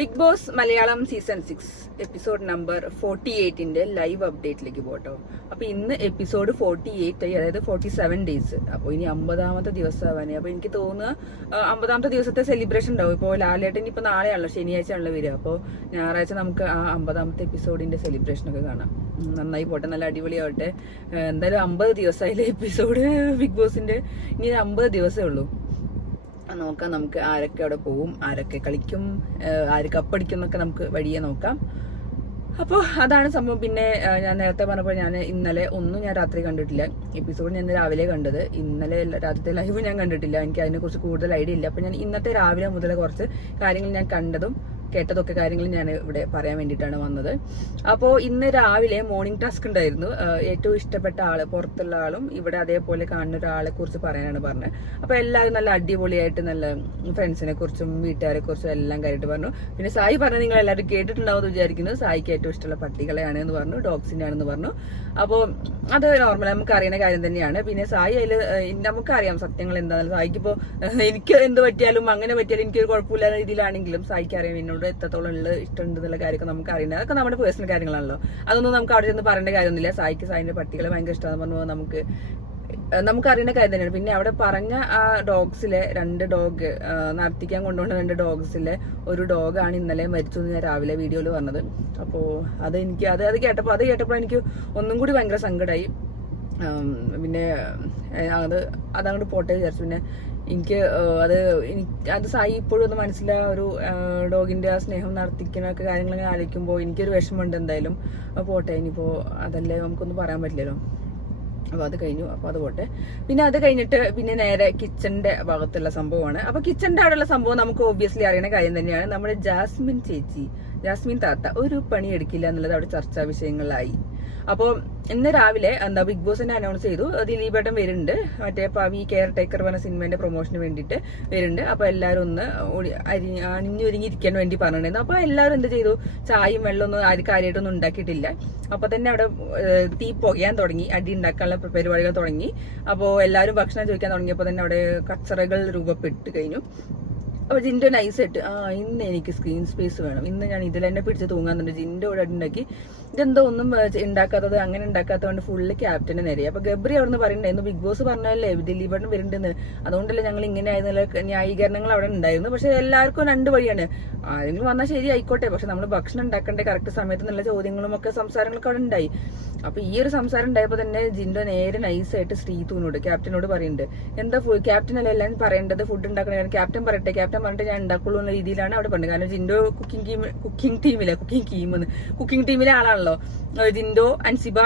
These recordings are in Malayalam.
Big Boss Malayalam season 6 episode number 48ന്റെ ലൈവ് അപ്ഡേറ്റിലേക്ക് പോട്ടോ. അപ്പൊ ഇന്ന് എപ്പിസോഡ് 48 ആയി, അതായത് 47 ഡേയ്സ്. അപ്പൊ ഇനി 50ാമത്തെ ദിവസമാവാനേ. അപ്പൊ എനിക്ക് തോന്നുന്നു 50ാമത്തെ ദിവസത്തെ സെലിബ്രേഷൻ ഉണ്ടാവും. ഇപ്പോൾ ലാലേട്ടൻ ഇപ്പൊ നാളെയാണല്ലോ, ശനിയാഴ്ച ആണല്ലോ വരിക. അപ്പോൾ ഞായറാഴ്ച നമുക്ക് ആ 50ാമത്തെ എപ്പിസോഡിന്റെ സെലിബ്രേഷൻ ഒക്കെ കാണാം. നന്നായി പോട്ടെ, നല്ല അടിപൊളിയാവട്ടെ. എന്തായാലും 50 ദിവസമായില്ലേ എപ്പിസോഡ് ബിഗ് ബോസിന്റെ. ഇനി 50 ദിവസമേ ഉള്ളൂ. നോക്കാം നമുക്ക് ആരൊക്കെ അവിടെ പോവും, ആരൊക്കെ കളിക്കും, ആര് കപ്പടിക്കും എന്നൊക്കെ നമുക്ക് വഴിയെ നോക്കാം. അപ്പോൾ അതാണ് സംഭവം. പിന്നെ ഞാൻ നേരത്തെ പറഞ്ഞപ്പോൾ ഞാൻ ഇന്നലെ ഒന്നും ഞാൻ രാത്രി കണ്ടിട്ടില്ല. എപ്പിസോഡ് ഞാൻ ഇന്ന് രാവിലെ കണ്ടത്. ഇന്നലെ രാത്രിത്തെ ലൈവ് ഞാൻ കണ്ടിട്ടില്ല. എനിക്ക് അതിനെക്കുറിച്ച് കൂടുതൽ ഐഡിയ ഇല്ല. അപ്പോൾ ഞാൻ ഇന്നത്തെ രാവിലെ മുതൽ കുറച്ച് കാര്യങ്ങൾ ഞാൻ കണ്ടതും കേട്ടതൊക്കെ കാര്യങ്ങൾ ഞാൻ ഇവിടെ പറയാൻ വേണ്ടിയിട്ടാണ് വന്നത്. അപ്പോൾ ഇന്ന് രാവിലെ മോർണിംഗ് ടാസ്ക് ഉണ്ടായിരുന്നു. ഏറ്റവും ഇഷ്ടപ്പെട്ട ആള്, പുറത്തുള്ള ആളും ഇവിടെ അതേപോലെ കാണുന്ന ഒരാളെ കുറിച്ച് പറയാനാണ് പറഞ്ഞത്. അപ്പോൾ എല്ലാവരും നല്ല അടിപൊളിയായിട്ട് നല്ല ഫ്രണ്ട്സിനെ കുറിച്ചും വീട്ടുകാരെ കുറിച്ചും എല്ലാം കാര്യമായിട്ട് പറഞ്ഞു. പിന്നെ സായി പറഞ്ഞു, നിങ്ങൾ എല്ലാവരും കേട്ടിട്ടുണ്ടാവും എന്ന് വിചാരിക്കുന്നു. സായിക്ക് ഏറ്റവും ഇഷ്ടമുള്ള പട്ടികളെയാണ് എന്ന് പറഞ്ഞു, ഡോഗ്സിനെ ആണെന്ന് പറഞ്ഞു. അപ്പോൾ അത് നോർമൽ നമുക്ക് അറിയുന്ന കാര്യം തന്നെയാണ്. പിന്നെ സായി അതിൽ നമുക്കറിയാം സത്യങ്ങൾ എന്താണെന്ന്. സായിക്ക് ഇപ്പോൾ എനിക്ക് എന്ത് പറ്റിയാലും അങ്ങനെ പറ്റിയാലും എനിക്കൊരു കുഴപ്പമില്ലാത്ത രീതിയിലാണെങ്കിലും സായിക്ക് അറിയാം എന്നോട് എത്രത്തോളം ഉള്ള ഇഷ്ടമുണ്ട് എന്നുള്ള കാര്യമൊക്കെ നമുക്ക് അറിയുന്നത്. അതൊക്കെ നമ്മുടെ പേഴ്സണൽ കാര്യങ്ങളാണല്ലോ. അതൊന്നും നമുക്ക് അവിടെ ചെന്ന് പറയേണ്ട കാര്യമൊന്നുമില്ല. സായിക്ക് സായിന്റെ പട്ടികളെ ഭയങ്കര ഇഷ്ടമാണെന്ന് പറഞ്ഞു നമുക്ക് അറിയുന്ന കാര്യം തന്നെയാണ്. പിന്നെ അവിടെ പറഞ്ഞ ആ ഡോഗ്സിലെ 2 ഡോഗ് നടത്തിക്കാൻ കൊണ്ടുപോകുന്ന 2 ഡോഗ്സിലെ ഒരു ഡോഗാണ് ഇന്നലെ മരിച്ചു എന്ന് ഞാൻ രാവിലെ വീഡിയോയിൽ പറഞ്ഞത്. അപ്പോൾ അത് കേട്ടപ്പോൾ എനിക്ക് ഒന്നും കൂടി ഭയങ്കര സങ്കടമായി. പിന്നെ അതങ്ങോട്ട് പോട്ടെ വിചാരിച്ചു. പിന്നെ എനിക്ക് അത് സായി ഇപ്പോഴും ഒന്ന് മനസ്സിലായ ഒരു ഡോഗിന്റെ ആ സ്നേഹം നടത്തിക്കുന്നൊക്കെ കാര്യങ്ങൾ ആലോചിക്കുമ്പോൾ എനിക്കൊരു വിഷമമുണ്ട്. എന്തായാലും പോട്ടെ, ഇനിയിപ്പോൾ അതല്ലേ നമുക്കൊന്നും പറയാൻ പറ്റില്ലല്ലോ. അപ്പോൾ അത് കഴിഞ്ഞു. അപ്പോൾ അത് പോട്ടെ. പിന്നെ അത് കഴിഞ്ഞിട്ട് പിന്നെ നേരെ കിച്ചന്റെ ഭാഗത്തുള്ള സംഭവമാണ്. അപ്പോൾ കിച്ചന്റെ അവിടെയുള്ള സംഭവം നമുക്ക് ഒബ്വിയസ്ലി അറിയുന്ന കാര്യം തന്നെയാണ്. നമ്മുടെ ജാസ്മിൻ താത്ത ഒരു പണി എടുക്കില്ല എന്നുള്ളത് അവിടെ ചർച്ചാ വിഷയങ്ങളായി. അപ്പോൾ ഇന്ന് രാവിലെ ബിഗ് ബോസ് തന്നെ അനൗൺസ് ചെയ്തു, ദിലീപേട്ടൻ വരുന്നുണ്ട്, മറ്റേ പവി കെയർ ടേക്കർ പറഞ്ഞ സിനിമേന്റെ പ്രൊമോഷന് വേണ്ടിയിട്ട് വരുന്നുണ്ട്. അപ്പോൾ എല്ലാവരും ഒന്ന് അണിഞ്ഞൊരുങ്ങിയിരിക്കാൻ വേണ്ടി പറഞ്ഞിട്ടുണ്ടായിരുന്നു. അപ്പോൾ എല്ലാവരും എന്ത് ചെയ്തു, ചായയും വെള്ളമൊന്നും ആരും കാര്യമായിട്ടൊന്നും ഉണ്ടാക്കിയിട്ടില്ല. അപ്പോൾ തന്നെ അവിടെ തീ പുകയാൻ തുടങ്ങി, അടി ഉണ്ടാക്കാനുള്ള പരിപാടികൾ തുടങ്ങി. അപ്പോൾ എല്ലാവരും ഭക്ഷണം ചോദിക്കാൻ തുടങ്ങിയപ്പോൾ തന്നെ അവിടെ കച്ചറകൾ രൂപപ്പെട്ട് കഴിഞ്ഞു. അപ്പോൾ ജിൻഡോ നൈസായിട്ട് ഇന്ന് എനിക്ക് സ്ക്രീൻ സ്പേസ് വേണം, ഇന്ന് ഞാൻ ഇതിൽ തന്നെ പിടിച്ച് തൂങ്ങാന്നുണ്ട്. ജിൻഡോ ഇവിടെ ഉണ്ടാക്കി ഇതെന്തോ ഒന്നും ഉണ്ടാക്കാത്തത്, അങ്ങനെ ഉണ്ടാക്കാത്തതുകൊണ്ട് ഫുള്ള് ക്യാപ്റ്റന് നേരെ. അപ്പോൾ ഗബ്രി അവിടെ നിന്ന് പറയുന്നുണ്ടായിരുന്നു, ബിഗ് ബോസ് പറഞ്ഞല്ലേ ദിലീപേട്ടൻ വരുന്നുണ്ടെന്ന്, അതുകൊണ്ടല്ലേ ഞങ്ങൾ ഇങ്ങനെ ആയിരുന്നുള്ള ന്യായീകരണങ്ങൾ അവിടെ ഉണ്ടായിരുന്നു. പക്ഷെ എല്ലാവർക്കും 2 വഴിയാണ്. ആരെങ്കിലും വന്നാൽ ശരി ആയിക്കോട്ടെ, പക്ഷെ നമ്മൾ ഭക്ഷണം ഉണ്ടാക്കേണ്ട കറക്റ്റ് സമയത്ത് എന്നുള്ള ചോദ്യങ്ങളും ഒക്കെ സംസാരങ്ങളൊക്കെ അവിടെ ഉണ്ടായി. അപ്പോൾ ഈ ഒരു സംസാരം ഉണ്ടായപ്പോൾ തന്നെ ജിൻഡോ നേരെ നൈസായിട്ട് ശ്രീതുവിനോട്, ക്യാപ്റ്റനോട് പറയുന്നുണ്ട്, എന്താ ക്യാപ്റ്റനല്ല എല്ലാം പറയേണ്ടത്, ഫുഡ് ഉണ്ടാക്കണ ക്യാപ്റ്റൻ പറയട്ടെ, ക്യാപ്റ്റൻ പറഞ്ഞിട്ട് ഞാൻ ഉണ്ടാക്കുള്ളൂ എന്ന രീതിയിലാണ് അവിടെ പറഞ്ഞത്. കാരണം ജിൻഡോ കുക്കിംഗ് ടീമിലെ ആളാണല്ലോ. ജിൻഡോ, അൻസിബ,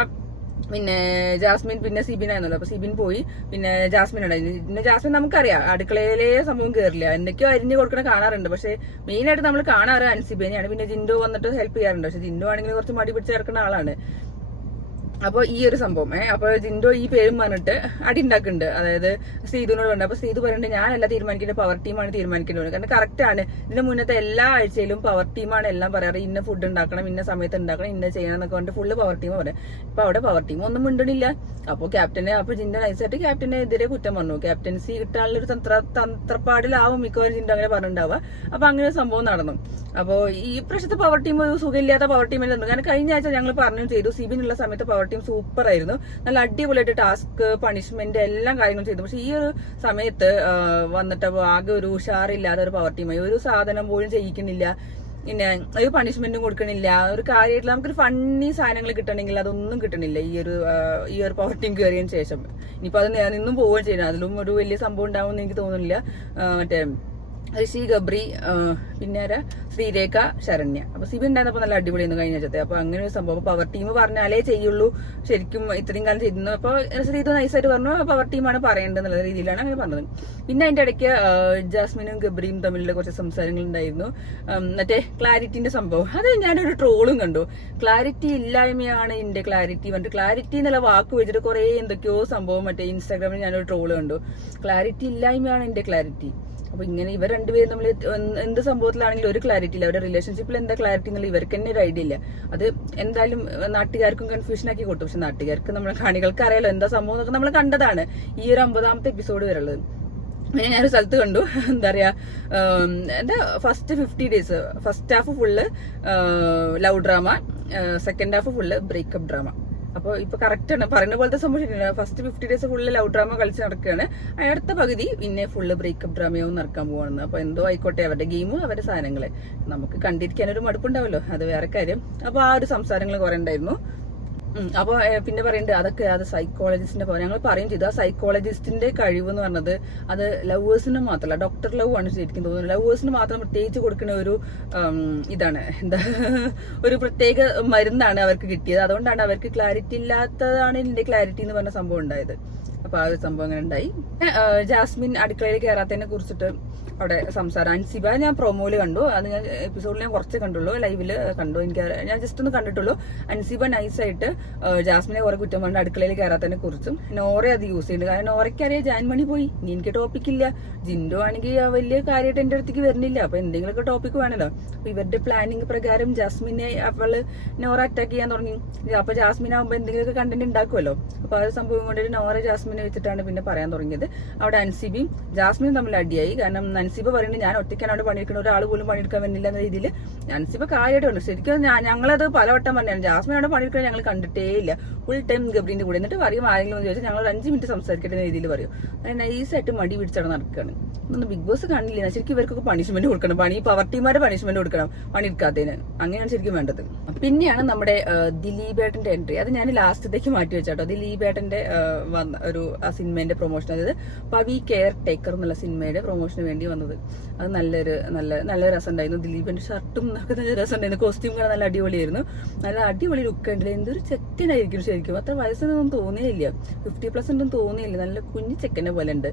പിന്നെ ജാസ്മിൻ, പിന്നെ സിബിൻ ആയിരുന്നല്ലോ. അപ്പൊ സിബിൻ പോയി, പിന്നെ ജാസ്മിൻ ഉണ്ടായിരുന്നു. പിന്നെ ജാസ്മിൻ നമുക്കറിയാം അടുക്കളയിലെ സംഭവം കയറില്ല, എന്തൊക്കെയോ അരിഞ്ഞു കൊടുക്കണ കാണാറുണ്ട്. പക്ഷെ മെയിൻ ആയിട്ട് നമ്മൾ കാണാറ് അൻസിബേനെയാണ്. പിന്നെ ജിൻഡോ വന്നിട്ട് ഹെൽപ്പ് ചെയ്യാറുണ്ട്. പക്ഷെ ജിൻഡോ ആണെങ്കിൽ കുറച്ച് മടി പിടിച്ച് കിടക്കുന്ന ആളാണ്. അപ്പോൾ ഈ ഒരു സംഭവം അപ്പോൾ ജിൻഡോ ഈ പേരും പറഞ്ഞിട്ട് അടി ഉണ്ടാക്കുന്നുണ്ട്. അതായത് ശ്രീതുവിനോട് പറഞ്ഞു. അപ്പോൾ ശ്രീതു പറയുന്നുണ്ട്, ഞാനല്ല തീരുമാനിക്കേണ്ടത്, പവർ ടീമാണ് തീരുമാനിക്കേണ്ടത്. കാരണം കറക്റ്റ് ആണ്. ഇതിന് മുന്നത്തെ എല്ലാ ആഴ്ചയിലും പവർ ടീമാണ് എല്ലാം പറയാറ്. ഇന്ന ഫുഡ് ഉണ്ടാക്കണം, ഇന്ന സമയത്ത് ഉണ്ടാക്കണം, ഇന്ന ചെയ്യണം എന്നൊക്കെ പറഞ്ഞിട്ട് ഫുള്ള് പവർ ടീം പറയാം. ഇപ്പൊ അവിടെ പവർ ടീം ഒന്നും മിണ്ടണില്ല. അപ്പോൾ ജിൻഡോ നൈസായിട്ട് ക്യാപ്റ്റനെതിരെ കുറ്റം പറഞ്ഞു. ക്യാപ്റ്റൻസി കിട്ടാനുള്ള ഒരു തന്ത്രപ്പാടിലാവും മിക്കവാറും ജിൻഡോ അങ്ങനെ പറഞ്ഞിട്ടുണ്ടാവുക. അപ്പൊ അങ്ങനെ ഒരു സംഭവം നടന്നു. അപ്പോൾ ഈ പ്രശ്നത്തെ പവർ ടീം ഒരു സുഖമില്ലാത്ത പവർ ടീമിൽ നിന്നു. കാരണം കഴിഞ്ഞ ആഴ്ച ഞങ്ങൾ പറഞ്ഞു ചെയ്തു, സിബിനുള്ള സമയത്ത് പവർ ടീം സൂപ്പർ ആയിരുന്നു, നല്ല അടിപൊളിയായിട്ട് ടാസ്ക്, പണിഷ്മെന്റ് എല്ലാം കാര്യങ്ങളും ചെയ്തു. പക്ഷെ ഈ ഒരു സമയത്ത് വന്നിട്ട് ആകെ ഒരു ഉഷാറില്ലാത്ത ഒരു പവർ ടീമായി. ഒരു സാധനം പോലും ചെയ്യിക്കുന്നില്ല, പിന്നെ ഒരു പണിഷ്മെന്റും കൊടുക്കണില്ല. ഒരു കാര്യമായിട്ടുള്ള നമുക്കൊരു ഫണ്ണി സാധനങ്ങൾ കിട്ടണമെങ്കിൽ അതൊന്നും കിട്ടണില്ല ഈ ഒരു പവർ ടീം കയറിയതിന് ശേഷം. ഇനിയിപ്പോൾ അത് നിന്നും പോവുകയും ചെയ്യണം. അതിലും ഒരു വലിയ സംഭവം ഉണ്ടാവുമെന്ന് എനിക്ക് തോന്നുന്നില്ല. മറ്റേ ഋഷി, ഗബ്രി, പിന്നെ ശ്രീരേഖ, ശരണ്യ. അപ്പൊ സിബി ഉണ്ടായിരുന്നപ്പോൾ നല്ല അടിപൊളിയായിരുന്നു കഴിഞ്ഞ ആഴ്ചത്തെ. അപ്പൊ അങ്ങനെ ഒരു സംഭവം പവർ ടീം പറഞ്ഞാലേ ചെയ്യുള്ളൂ, ശരിക്കും ഇത്രയും കാലം ചെയ്യുന്നു. അപ്പൊ ശ്രീതു നൈസായിട്ട് പറഞ്ഞു പവർ ടീമാണ് പറയേണ്ടത് എന്നുള്ള രീതിയിലാണ് അങ്ങനെ പറഞ്ഞത്. പിന്നെ അതിന്റെ ഇടയ്ക്ക് ജാസ്മിനും ഗബ്രിയും തമ്മിലുള്ള കുറച്ച് സംസാരങ്ങൾ ഉണ്ടായിരുന്നു. മറ്റേ ക്ലാരിറ്റിന്റെ സംഭവം, അത് ഞാനൊരു ട്രോളും കണ്ടു. ക്ലാരിറ്റി ഇല്ലായ്മയാണ് എന്റെ ക്ലാരിറ്റി പറഞ്ഞിട്ട് ക്ലാരിറ്റി എന്നുള്ള വാക്ക് വെച്ചിട്ട് കുറെ എന്തൊക്കെയോ സംഭവം മറ്റേ ഇൻസ്റ്റാഗ്രാമിൽ ഞാനൊരു ട്രോള് കണ്ടു. ക്ലാരിറ്റി ഇല്ലായ്മയാണ് എന്റെ ക്ലാരിറ്റി. അപ്പൊ ഇങ്ങനെ ഇവർ 2 പേരും തമ്മിൽ എന്ത് സംഭവത്തിലാണെങ്കിലും ഒരു ക്ലാരിറ്റി ഇല്ല. അവരുടെ റിലേഷൻഷിപ്പിൽ എന്താ ക്ലാരിറ്റി എന്നുള്ള ഇവർക്ക് തന്നെ ഒരു ഐഡിയ ഇല്ല. അത് എന്തായാലും നാട്ടുകാർക്കും കൺഫ്യൂഷൻ ആക്കി കൊടുത്തു. പക്ഷെ നാട്ടുകാർക്ക് നമ്മളെ കാണികൾക്ക് അറിയാലോ എന്താ സംഭവം എന്നൊക്കെ നമ്മൾ കണ്ടതാണ് ഈ ഒരു 50ാമത്തെ എപ്പിസോഡ് വരെയുള്ളത്. പിന്നെ ഞാനൊരു സ്ഥലത്ത് കണ്ടു, എന്താ പറയാ, എന്താ first 50 days first half full love drama, second half full breakup drama. അപ്പോൾ ഇപ്പൊ കറക്റ്റ് ആണ് പറയുന്ന പോലത്തെ സംഭവിച്ചിട്ടില്ല. First 50 days full love drama കളിച്ച് നടക്കുകയാണ്, അടുത്ത പകുതി പിന്നെ ഫുള്ള് ബ്രേക്കപ്പ് ഡ്രാമയാവും നടക്കാൻ പോവാണ്. അപ്പൊ എന്തോ ആയിക്കോട്ടെ, അവരുടെ ഗെയിമും അവരുടെ സാധനങ്ങളെ നമുക്ക് കണ്ടിരിക്കാൻ ഒരു മടുപ്പുണ്ടാവല്ലോ, അത് വേറെ കാര്യം. അപ്പൊ ആ ഒരു സംസാരങ്ങൾ കുറെ ഉണ്ടായിരുന്നു. അപ്പൊ പിന്നെ പറയുന്നുണ്ട് അതൊക്കെ അത് സൈക്കോളജിസ്റ്റിന്റെ പോലെ ഞങ്ങൾ പറയും ചെയ്തു. ആ സൈക്കോളജിസ്റ്റിന്റെ കഴിവ് എന്ന് പറഞ്ഞത് അത് ലവേഴ്സിന് മാത്രമല്ല, ഡോക്ടർ ലവ് ആണ് ശരിക്കും തോന്നുന്നു, ലവേഴ്സിന് മാത്രം പ്രത്യേകിച്ച് കൊടുക്കുന്ന ഒരു ഇതാണ്, എന്താ ഒരു പ്രത്യേക മരുന്നാണ് അവർക്ക് കിട്ടിയത്. അതുകൊണ്ടാണ് അവർക്ക് ക്ലാരിറ്റി ഇല്ലാത്തതാണ് ഇതിന്റെ ക്ലാരിറ്റി എന്ന് പറഞ്ഞ സംഭവം ഉണ്ടായത്. അപ്പൊ ആ ഒരു സംഭവം അങ്ങനെ ഉണ്ടായി. ജാസ്മിൻ അടുക്കളയിൽ കയറാത്തതിനെ കുറിച്ചിട്ട് അവിടെ സംസാരം. അൻസിബ ഞാൻ പ്രൊമോയില് കണ്ടു, അത് ഞാൻ എപ്പിസോഡിൽ ഞാൻ കുറച്ച് കണ്ടുള്ളൂ, ലൈവില് കണ്ടു, എനിക്ക് ഞാൻ ജസ്റ്റ് ഒന്ന് കണ്ടിട്ടുള്ളൂ. അൻസിബ നൈസായിട്ട് ജാസ്മിനെ കുറെ കുറ്റം പറഞ്ഞ അടുക്കളയിൽ കയറാത്തതിനെ കുറിച്ചും. നോറ അത് യൂസ് ചെയ്യുന്നുണ്ട്, കാരണം നോറയ്ക്ക് അറിയാം ജാൻമണി പോയി, ഇനി എനിക്ക് ടോപ്പിക്കില്ല. ജിൻഡോ ആണെങ്കിൽ വലിയ കാര്യമായിട്ട് എന്റെ അടുത്തേക്ക് വരുന്നില്ല, അപ്പൊ എന്തെങ്കിലുമൊക്കെ ടോപ്പിക്ക് വേണല്ലോ. അപ്പൊ ഇവരുടെ പ്ലാനിങ് പ്രകാരം ജാസ്മിനെ അവള് നോറ അറ്റാക്ക് ചെയ്യാൻ തുടങ്ങി. അപ്പൊ ജാസ്മിൻ ആകുമ്പോ എന്തെങ്കിലുമൊക്കെ കണ്ടന്റ് ഉണ്ടാക്കുമല്ലോ. അപ്പൊ ആ സംഭവം കൊണ്ടൊരു നോറ ജാസ്മിനെ വെച്ചിട്ടാണ് പിന്നെ പറയാൻ തുടങ്ങിയത്. അവിടെ അൻസിബയും ജാസ്മിനും തമ്മിൽ അടിയായി. കാരണം അൻസിബ പറയുന്നത് ഞാൻ ഒറ്റയ്ക്കാണ് അവിടെ പണിയെടുക്കുന്ന, ഒരാൾ പോലും പണിയെടുക്കാൻ വരുന്നില്ല എന്ന രീതിയിൽ അൻസിബ കാര്യമായിട്ട് പറഞ്ഞു. ശരിക്കും ഞങ്ങളത് പലവട്ടം പറഞ്ഞാണ്, ജാസ്മിൻ അവിടെ പണിയെടുക്കാൻ ഞങ്ങൾ കണ്ടിട്ടേ ഇല്ല, ഫുൾ ടൈം ഗബ്രീന്റെ കൂടെ. എന്നിട്ട് പറയും ആരെങ്കിലും എന്ന് ചോദിച്ചാൽ ഞങ്ങൾ ഒരു 5 minute സംസാരിക്കട്ടെ എന്ന രീതിയിൽ പറയും. അങ്ങനെ നൈസായിട്ട് മടി പിടിച്ചവിടെ നടക്കുകയാണ്. ഒന്നും ബിഗ് ബോസ് കാണില്ല, ശരിക്കും ഇവർക്കൊക്കെ പണിഷ്മെന്റ് കൊടുക്കണം, പവർ ടീമാരെ പണിഷ്മെന്റ് കൊടുക്കണം പണിയെടുക്കാത്തതിന്. അങ്ങനെയാണ് ശരിക്കും വേണ്ടത്. പിന്നെയാണ് നമ്മുടെ ദിലീപേട്ടന്റെ എൻട്രി. അത് ഞാൻ ലാസ്റ്റത്തേക്ക് മാറ്റി വെച്ചാട്ടോ. ദിലീപേട്ടന്റെ ഒരു ആ സിനിമേന്റെ പ്രൊമോഷൻ, അതായത് പവി കെയർ ടേക്കർ എന്നുള്ള സിനിമയുടെ പ്രൊമോഷന് വേണ്ടി വന്നത്. അത് നല്ല രസം ഉണ്ടായിരുന്നു. ദിലീപിന്റെ ഷർട്ടും നല്ല രസം ഉണ്ടായിരുന്നു, കോസ്റ്റ്യൂം കാണാൻ നല്ല അടിപൊളിയായിരുന്നു, നല്ല അടിപൊളി ലുക്ക് ഉണ്ടല്ലേ. എന്തൊരു ചെക്കനായിരിക്കും ശരിക്കും, അത്ര വയസ്സൊന്നും തോന്നിയില്ല, 50+ ഒന്നും തോന്നിയില്ല, നല്ല കുഞ്ഞു ചെക്കനെ പോലെ ഉണ്ട്.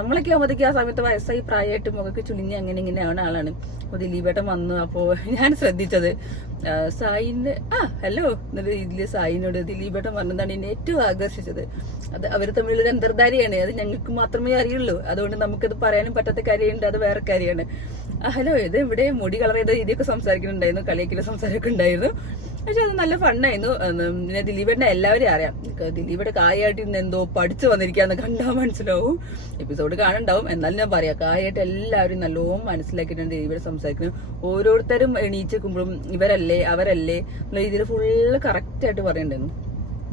നമ്മളൊക്കെ ആകുമ്പോഴത്തേക്ക് ആ സമയത്ത് വയസ്സായി പ്രായമായിട്ട് മുഖക്ക് ചുളിഞ്ഞ് അങ്ങനെ ഇങ്ങനെയാണ് ആളാണ്. അപ്പൊ ദിലീപേട്ടൻ വന്നു. അപ്പോ ഞാൻ ശ്രദ്ധിച്ചത് സായിന്റെ ഹലോ എന്നൊരു ഇതില് സായിനോട് ദിലീപേട്ടൻ പറഞ്ഞതാണ് എന്നെ ഏറ്റവും ആകർഷിച്ചത്. അത് അവർ തമ്മിലൊരു അന്തർധാരയാണ്, അത് ഞങ്ങൾക്ക് മാത്രമേ അറിയുള്ളൂ, അതുകൊണ്ട് നമുക്കത് പറയാനും പറ്റാത്ത കാര്യമുണ്ട്, അത് വേറെ കാര്യമാണ്. ഹലോ, ഇത് ഇവിടെ മുടി കളർ ചെയ്ത രീതിയൊക്കെ സംസാരിക്കുന്നുണ്ടായിരുന്നു, കളിയാക്കിയുള്ള സംസാരമൊക്കെ ഉണ്ടായിരുന്നു. പക്ഷെ അത് നല്ല ഫണ്ണായിരുന്നു. പിന്നെ ദിലീപേട്ടനെ എല്ലാവരെയും അറിയാം, ദിലീപയുടെ കാര്യമായിട്ട് ഇന്ന് എന്തോ പഠിച്ചു വന്നിരിക്കാന്ന് കണ്ടാൽ മനസ്സിലാവും. എപ്പിസോഡ് കാണണ്ടാവും, എന്നാലും ഞാൻ പറയാം, കാര്യമായിട്ട് എല്ലാവരും നല്ലോണം മനസ്സിലാക്കിയിട്ടുണ്ട് ദിലീപയുടെ സംസാരിക്കുന്നത്. ഓരോരുത്തരും എണീച്ചേക്കുമ്പോഴും ഇവരല്ലേ അവരല്ലേ എന്നുള്ള രീതിയിൽ ഫുള്ള് കറക്റ്റ് ആയിട്ട് പറയണ്ടായിരുന്നു.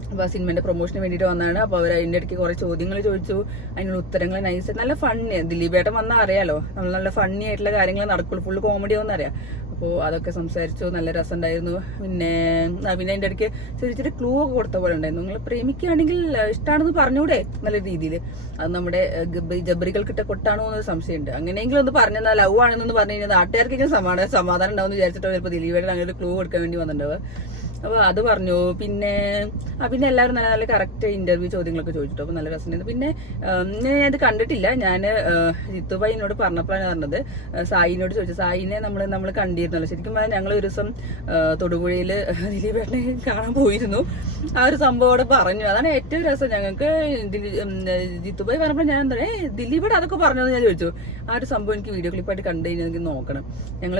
അപ്പൊ ആ സിനിമയുടെ പ്രൊമോഷന് വേണ്ടിയിട്ട് വന്നതാണ്. അപ്പൊ അവർ അതിന്റെ ഇടയ്ക്ക് കുറെ ചോദ്യങ്ങൾ ചോദിച്ചു, അതിനുള്ള ഉത്തരങ്ങൾ നൈസ്, നല്ല ഫണ്ണി. ദിലീപേട്ടൻ വന്നാൽ അറിയാലോ, നല്ല ഫണ്ണി ആയിട്ടുള്ള കാര്യങ്ങൾ നടക്കുള്ളൂ, ഫുള്ള് കോമഡി ആവുമെന്ന് അറിയാം. അപ്പോൾ അതൊക്കെ സംസാരിച്ചു, നല്ല രസം ഉണ്ടായിരുന്നു. പിന്നെ അതിന്റെ ഇടയ്ക്ക് ചെറിയ ക്ലൂ ഒക്കെ കൊടുത്ത പോലെ ഉണ്ടായിരുന്നു. നിങ്ങൾ പ്രേമിക്കുകയാണെങ്കിൽ ഇഷ്ടമാണെന്ന് പറഞ്ഞൂടെ നല്ല രീതിയിൽ. അത് നമ്മുടെ ജബറികൾക്കിട്ട കൊട്ടാണോ എന്നൊരു സംശയമുണ്ട്. അങ്ങനെയെങ്കിലും ഒന്ന് പറഞ്ഞാൽ ലവ് ആണെന്ന് പറഞ്ഞു കഴിഞ്ഞാൽ നാട്ടുകാർക്കെങ്കിലും സമാധാനം ഉണ്ടാവും എന്ന് വിചാരിച്ചിട്ടോ ചിലപ്പോൾ ദിലീപേട്ടൻ അങ്ങനെ ഒരു ക്ലൂ കൊടുക്കാൻ വേണ്ടി വന്നിട്ടുണ്ടാവുക. അപ്പൊ അത് പറഞ്ഞു. പിന്നെ എല്ലാവരും നല്ല നല്ല കറക്റ്റ് ഇന്റർവ്യൂ ചോദ്യങ്ങളൊക്കെ ചോദിച്ചിട്ടു. അപ്പൊ നല്ല രസമുണ്ടായിരുന്നു. പിന്നെ ഞാൻ ഇത് കണ്ടിട്ടില്ല, ഞാൻ ജിത്തുബായി എന്നോട് പറഞ്ഞപ്പോഴാണ് പറഞ്ഞത്, സായിനോട് ചോദിച്ചു. സായിനെ നമ്മൾ കണ്ടിരുന്നല്ലോ. ശരിക്കും പറഞ്ഞാൽ ഞങ്ങൾ ഒരു ദിവസം തൊടുപുഴയില് ദിലീപേട്ടനെ കാണാൻ പോയിരുന്നു. ആ ഒരു സംഭവം അവിടെ പറഞ്ഞു. അതാണ് ഏറ്റവും രസം. ഞങ്ങൾക്ക് ജിത്തുബായി പറഞ്ഞപ്പോൾ ഞാൻ എന്താ ദിലീപേട്ടൻ അതൊക്കെ പറഞ്ഞതെന്ന് ഞാൻ ചോദിച്ചു. ആ ഒരു സംഭവം എനിക്ക് വീഡിയോ ക്ലിപ്പായിട്ട് കണ്ടു കഴിഞ്ഞാൽ എനിക്ക് നോക്കണം. ഞങ്ങൾ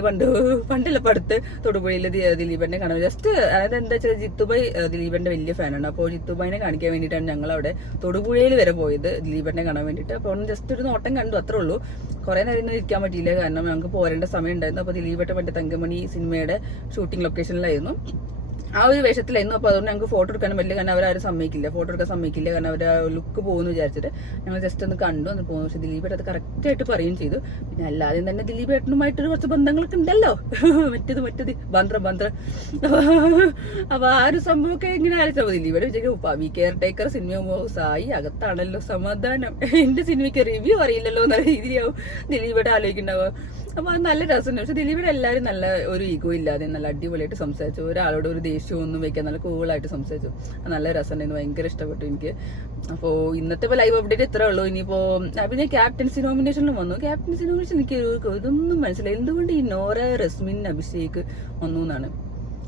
പണ്ടില്ല അടുത്ത് തൊടുപുഴയില് ദിലീപേട്ടനെ കാണാൻ ജസ്റ്റ്, അതായത് എന്താ വെച്ചാൽ ജിത്തുബായി ദിലീപന്റെ വലിയ ഫാനാണ്. അപ്പോൾ ജിത്തുബായിനെ കാണിക്കാൻ വേണ്ടിയിട്ടാണ് ഞങ്ങൾ അവിടെ തൊടുപുഴയിൽ വരെ പോയത് ദിലീപനെ കാണാൻ വേണ്ടിയിട്ട്. അപ്പോൾ ജസ്റ്റ് ഒരു നോട്ടം കണ്ടു, അത്രേ ഉള്ളൂ. കുറെ നേരം ഇരിക്കാൻ പറ്റിയില്ല, കാരണം ഞങ്ങൾക്ക് പോരേണ്ട സമയം ഉണ്ടായിരുന്നു. അപ്പോൾ ദിലീപേട്ടൻ മറ്റേ തങ്കമണി സിനിമയുടെ ഷൂട്ടിംഗ് ലൊക്കേഷനിലായിരുന്നു, ആ ഒരു വേഷത്തിലായിരുന്നു. അപ്പോൾ അതുകൊണ്ട് ഞങ്ങൾക്ക് ഫോട്ടോ എടുക്കാനും പറ്റില്ല, കാരണം അവരാരും സമ്മതിക്കില്ല, ഫോട്ടോ എടുക്കാൻ സമ്മതിക്കില്ല, കാരണം അവർ ലുക്ക് പോകുമെന്ന് വിചാരിച്ചിട്ട് ഞങ്ങൾ ജസ്റ്റ് ഒന്ന് കണ്ടു എന്ന് പോകുന്നു. പക്ഷെ ദിലീപേട്ടൻ അത് കറക്റ്റായിട്ട് പറയുകയും ചെയ്തു. പിന്നെ അല്ലാതെ തന്നെ ദിലീപേട്ടനുമായിട്ടൊരു കുറച്ച് ബന്ധങ്ങളൊക്കെ ഉണ്ടല്ലോ, മറ്റത് ബന്ധ്ര. അപ്പൊ ആ ഒരു സംഭവമൊക്കെ എങ്ങനെ ആലോചിച്ചാൽ ദിലീപേട്ടൻ വിചാരിക്കും Pavi caretaker cinema Sai അകത്താണല്ലോ സമാധാനം, എന്റെ സിനിമയ്ക്ക് റിവ്യൂ അറിയില്ലല്ലോ എന്നുള്ള രീതിയിലാവും ദിലീപേട്ടൻ ആലോചിക്കുന്നുണ്ടാവുക. അപ്പൊ അത് നല്ല രസമുണ്ട്. പക്ഷെ ദിലീപിയുടെ എല്ലാവരും നല്ല ഒരു ഈഗോ ഇല്ലാതെ നല്ല അടിപൊളിയായിട്ട് സംസാരിച്ചു, ഒരാളോട് ഒരു ദേഷ്യവും ഒന്നും വെക്കാൻ നല്ല കൂളായിട്ട് സംസാരിച്ചു. നല്ല രസമുണ്ടായിരുന്നു, ഭയങ്കര ഇഷ്ടപ്പെട്ടു എനിക്ക്. അപ്പോൾ ഇന്നത്തെ ലൈവ് അപ്ഡേറ്റ് ഇത്രേ ഉള്ളൂ. ഇനിയിപ്പോ പിന്നെ ക്യാപ്റ്റൻസി നോമിനേഷനിലും വന്നു. ക്യാപ്റ്റൻസി നോമിനേഷൻ എനിക്ക് ഇതൊന്നും മനസ്സിലായി, എന്തുകൊണ്ട് ഈ നോറ, റസ്മിൻ, അഭിഷേക് വന്നു എന്നാണ്.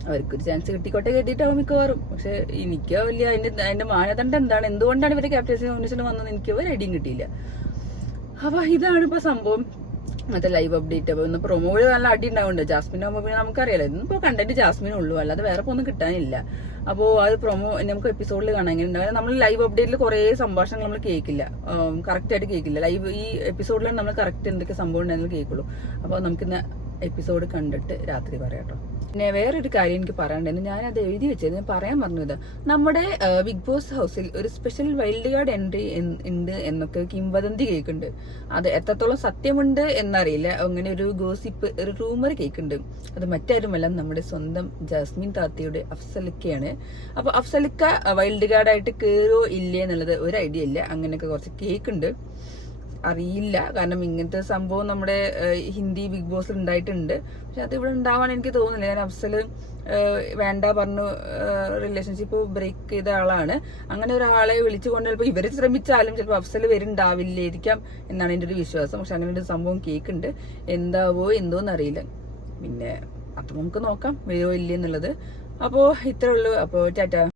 അവർക്കൊരു ചാൻസ് കിട്ടിക്കോട്ടെ കേട്ടിട്ടാവും മിക്കവാറും. പക്ഷെ എനിക്ക് വലിയ അതിന്റെ മാനദണ്ഡം എന്താണ്, എന്തുകൊണ്ടാണ് ഇവരെ ക്യാപ്റ്റൻസി നോമിനേഷൻ വന്നത് എനിക്ക് ഒരു ഐഡിയയും കിട്ടിയില്ല. അപ്പൊ ഇതാണ് ഇപ്പൊ സംഭവം. മറ്റേ ലൈവ് അപ്ഡേറ്റ്. അപ്പൊ ഇന്ന് പ്രൊമോയിൽ നല്ല അടി ഉണ്ടാവുന്നുണ്ട്. ജാസ്മിൻ ആകുമ്പോൾ പിന്നെ നമുക്കറിയാലോ, ഇന്നിപ്പോ കണ്ടന്റ് ജാസ്മിനും ഉള്ളൂ, അല്ലാതെ വേറെ ഒന്നും കിട്ടാനില്ല. അപ്പോൾ അത് പ്രൊമോ നമുക്ക് എപ്പിസോഡിൽ കാണാൻ എങ്ങനെ ഉണ്ടാവും. നമ്മൾ ലൈവ് അപ്ഡേറ്റിൽ കുറെ സംഭാഷണങ്ങൾ നമ്മൾ കേൾക്കില്ല, കറക്റ്റ് ആയിട്ട് കേൾക്കില്ല. ലൈവ് ഈ എപ്പിസോഡിലാണ് നമ്മൾ കറക്റ്റ് എന്തൊക്കെ സംഭവം ഉണ്ടെന്ന് കേൾക്കുള്ളൂ. അപ്പോൾ നമുക്കിന്ന് എപ്പിസോഡ് കണ്ടിട്ട് രാത്രി പറയാം കേട്ടോ. പിന്നെ വേറൊരു കാര്യം എനിക്ക് പറയാനുണ്ടായിരുന്നു, ഞാനത് എഴുതി വെച്ചത് ഞാൻ പറയാൻ പറഞ്ഞത്, നമ്മുടെ ബിഗ് ബോസ് ഹൗസിൽ ഒരു സ്പെഷ്യൽ വൈൽഡ് കാർഡ് എൻട്രി ഉണ്ട് എന്നൊക്കെ കിംവദന്തി കേൾക്കുന്നുണ്ട്. അത് എത്രത്തോളം സത്യമുണ്ട് എന്നറിയില്ല. അങ്ങനെ ഒരു ഗോസിപ്പ്, ഒരു റൂമർ കേൾക്കുന്നുണ്ട്. അത് മറ്റാരുമല്ല, നമ്മുടെ സ്വന്തം ജാസ്മിൻ താത്തയുടെ അഫ്സലിക്കയാണ്. അപ്പൊ അഫ്സലിക്ക വൈൽഡ് കാർഡായിട്ട് കയറോ ഇല്ലേ എന്നുള്ളത് ഒരു ഐഡിയ ഇല്ല. അങ്ങനെയൊക്കെ കുറച്ച് കേൾക്കുന്നുണ്ട്, അറിയില്ല. കാരണം ഇങ്ങനത്തെ സംഭവം നമ്മുടെ ഹിന്ദി ബിഗ് ബോസിൽ ഉണ്ടായിട്ടുണ്ട്. പക്ഷെ അത് ഇവിടെ ഉണ്ടാവാൻ എനിക്ക് തോന്നുന്നില്ല. ഞാൻ അഫ്സല് വേണ്ട പറഞ്ഞു റിലേഷൻഷിപ്പ് ബ്രേക്ക് ചെയ്ത ആളാണ്. അങ്ങനെ ഒരാളെ വിളിച്ചുകൊണ്ട് ചിലപ്പോൾ ഇവര് ശ്രമിച്ചാലും ചിലപ്പോൾ അഫ്സല് വരുന്നുണ്ടാവില്ലായിരിക്കാം എന്നാണ് എൻ്റെ ഒരു വിശ്വാസം. പക്ഷെ അങ്ങനെ ഒരു സംഭവം കേൾക്കുന്നുണ്ട്. എന്താവോ എന്തോന്നറിയില്ല. പിന്നെ അത് നമുക്ക് നോക്കാം, വരുമോ ഇല്ലേ എന്നുള്ളത്. അപ്പോൾ ഇത്രേ ഉള്ളൂ. അപ്പോൾ ടാറ്റ.